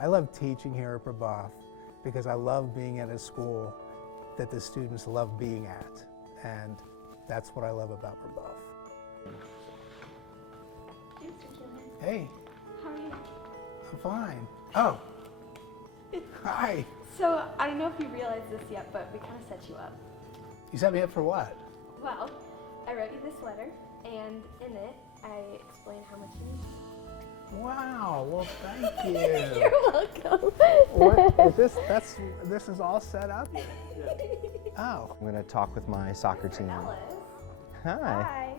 I love teaching here at Brebeuf because I love being at a school that the students love being at, and that's what I love about Brebeuf. Hey. How are you? I'm fine. Oh. Hi. So, I don't know if you realize this yet, but we kind of set you up. You set me up for what? Well, I wrote you this letter, and in it, I explain how much you need. Wow, well, thank you. You're welcome. What is this? This is all set up? Oh. I'm going to talk with my soccer team. Alice. Hi.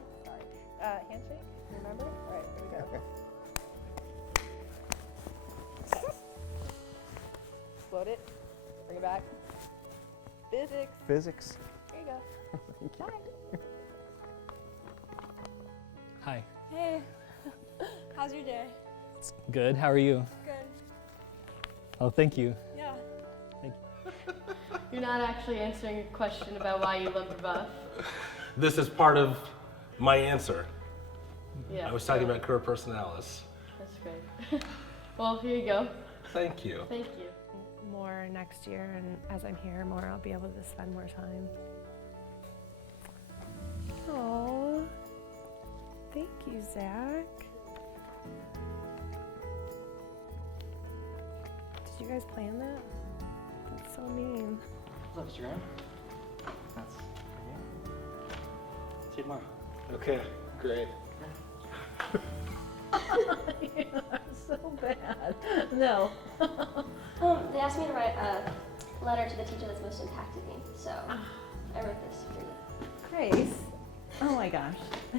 Hi. Handshake, remember? All right, here we go. Float it. Bring it back. Physics. Physics. There you go. Bye. Hi. Hey. How's your day? It's good. How are you? Good. Oh, thank you. Yeah. Thank you. You're not actually answering a question about why you love Brebeuf. This is part of my answer. Yeah. I was talking about career personalis. That's great. Well, here you go. Thank you. Thank you. More next year, and as I'm here more, I'll be able to spend more time. Oh, thank you, Zach. Did you guys plan that? That's so mean. What's up, Mr. Graham? That's see you tomorrow. Okay, great. You're so bad. No. They asked me to write a letter to the teacher that's most impacted me, so I wrote this for you. Grace. Oh my gosh.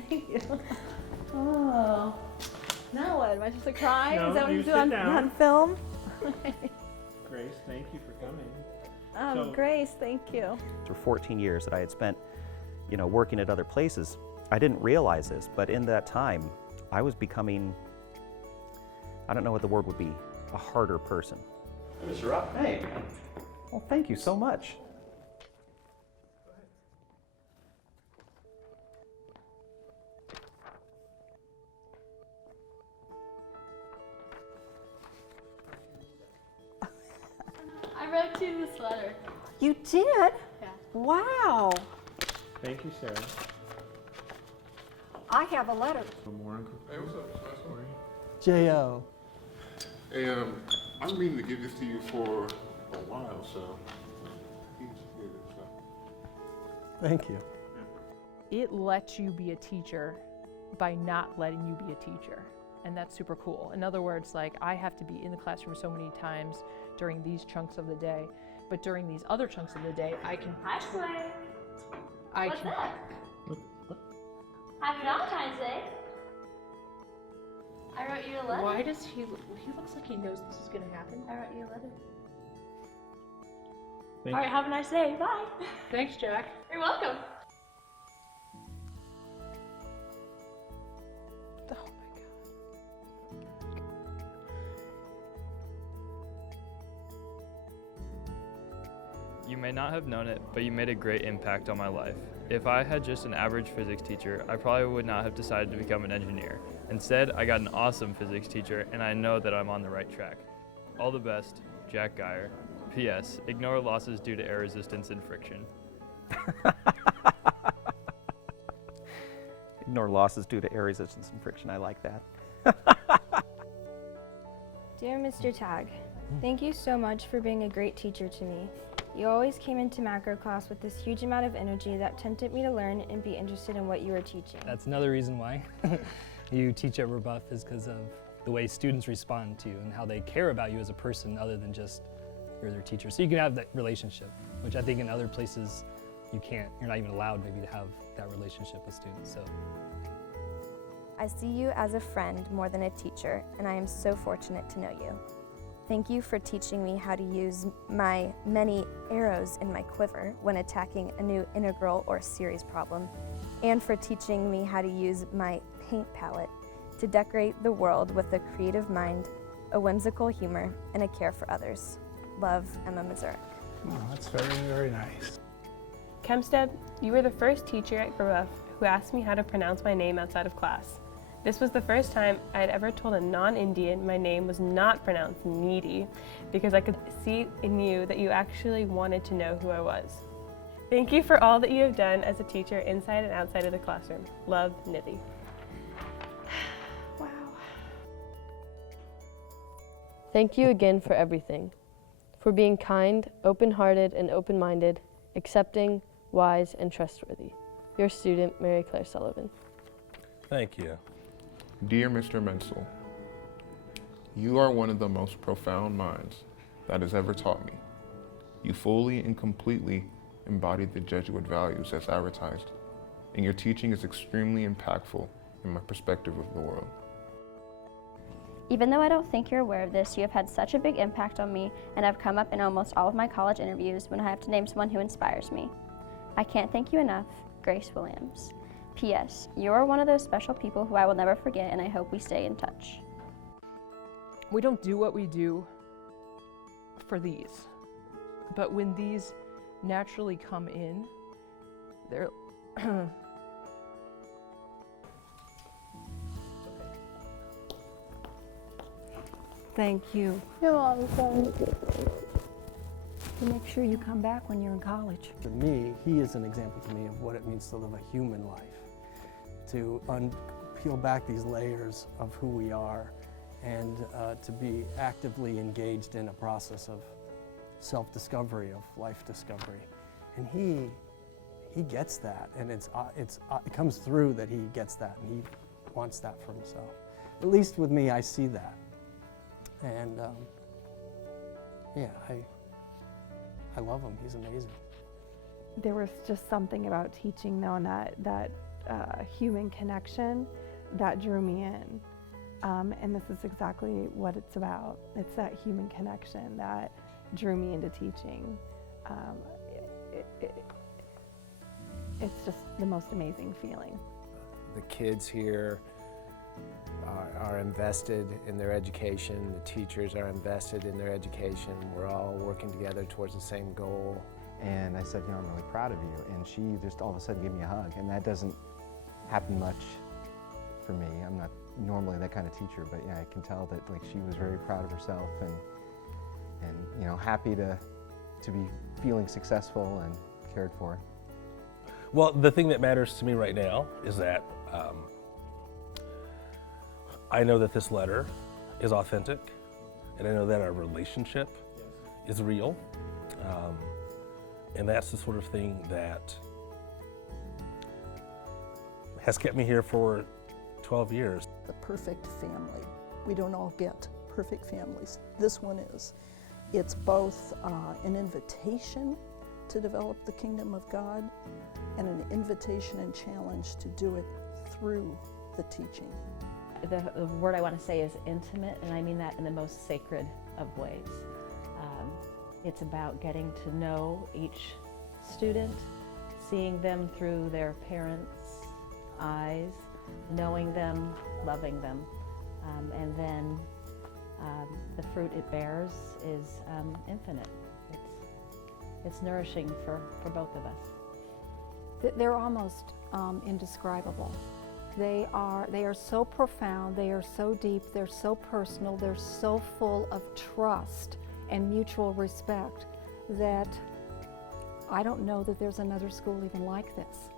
Thank you. Oh. Now what? Am I supposed to cry? No, Is that what you you do sit on down. film? Grace, thank you for coming. So- Grace, thank you. For 14 years that I had spent, working at other places, I didn't realize this, but in that time, I was becoming, I don't know what the word would be, a harder person. Hey, Mr. Rock. Hey. Well, thank you so much. I wrote you this letter. You did? Yeah. Wow. Thank you, Sarah. I have a letter. Hey, what's up? How are you? J.O. Hey, I'm meaning to give this to you for a while, so please get it. So. Thank you. It lets you be a teacher by not letting you be a teacher. And that's super cool. In other words, like, I have to be in the classroom so many times during these chunks of the day, but during these other chunks of the day, I can. Hi, Sway. What's can. that? Happy Valentine's Day. I wrote you a letter. Why does he looks like he knows this is gonna happen. I wrote you a letter. Thank All right, have a nice day. Bye. Thanks, Jack. You're welcome. Oh my God. You may not have known it, but you made a great impact on my life. If I had just an average physics teacher, I probably would not have decided to become an engineer. Instead, I got an awesome physics teacher, and I know that I'm on the right track. All the best, Jack Geyer. P.S. Ignore losses due to air resistance and friction. Ignore losses due to air resistance and friction. I like that. Dear Mr. Tag, thank you so much for being a great teacher to me. You always came into macro class with this huge amount of energy that tempted me to learn and be interested in what you were teaching. That's another reason why you teach at Brebeuf, is because of the way students respond to you and how they care about you as a person other than just you're their teacher. So you can have that relationship, which I think in other places you can't. You're not even allowed maybe to have that relationship with students. So I see you as a friend more than a teacher, and I am so fortunate to know you. Thank you for teaching me how to use my many arrows in my quiver when attacking a new integral or series problem, and for teaching me how to use my paint palette to decorate the world with a creative mind, a whimsical humor, and a care for others. Love, Emma Mazurek. Oh, that's very, very nice. Kempstead, you were the first teacher at Brebeuf who asked me how to pronounce my name outside of class. This was the first time I had ever told a non-Indian my name was not pronounced needy, because I could see in you that you actually wanted to know who I was. Thank you for all that you have done as a teacher inside and outside of the classroom. Love, Nidhi. Wow. Thank you again for everything. For being kind, open-hearted, and open-minded, accepting, wise, and trustworthy. Your student, Mary Claire Sullivan. Thank you. Dear Mr. Menzel, you are one of the most profound minds that has ever taught me. You fully and completely embodied the Jesuit values as advertised, and your teaching is extremely impactful in my perspective of the world. Even though I don't think you're aware of this, you have had such a big impact on me and have come up in almost all of my college interviews when I have to name someone who inspires me. I can't thank you enough, Grace Williams. P.S. You are one of those special people who I will never forget, and I hope we stay in touch. We don't do what we do for these, but when these naturally come in, they're Thank you. You're welcome. Make sure you come back when you're in college. To me, he is an example to me of what it means to live a human life, to peel back these layers of who we are, and to be actively engaged in a process of self-discovery, of life discovery. And he gets that, and it comes through that he gets that, and he wants that for himself. At least with me, I see that. And yeah, I love him. He's amazing. There was just something about teaching, though, and that human connection that drew me in. And this is exactly what it's about. It's that human connection that drew me into teaching. It's just the most amazing feeling. The kids here are invested in their education. The teachers are invested in their education. We're all working together towards the same goal. And I said, I'm really proud of you. And she just all of a sudden gave me a hug. And that doesn't happen much for me. I'm not normally that kind of teacher, but yeah, I can tell that she was very proud of herself and happy to be feeling successful and cared for. Well, the thing that matters to me right now is that I know that this letter is authentic, and I know that our relationship is real, and that's the sort of thing that has kept me here for 12 years. The perfect family. We don't all get perfect families. This one is. It's both an invitation to develop the kingdom of God and an invitation and challenge to do it through the teaching. The word I want to say is intimate, and I mean that in the most sacred of ways. It's about getting to know each student, seeing them through their parents' eyes, knowing them, loving them, and then the fruit it bears is infinite. It's nourishing for both of us. They're almost indescribable. They are so profound, they are so deep, they're so personal, they're so full of trust and mutual respect that I don't know that there's another school even like this.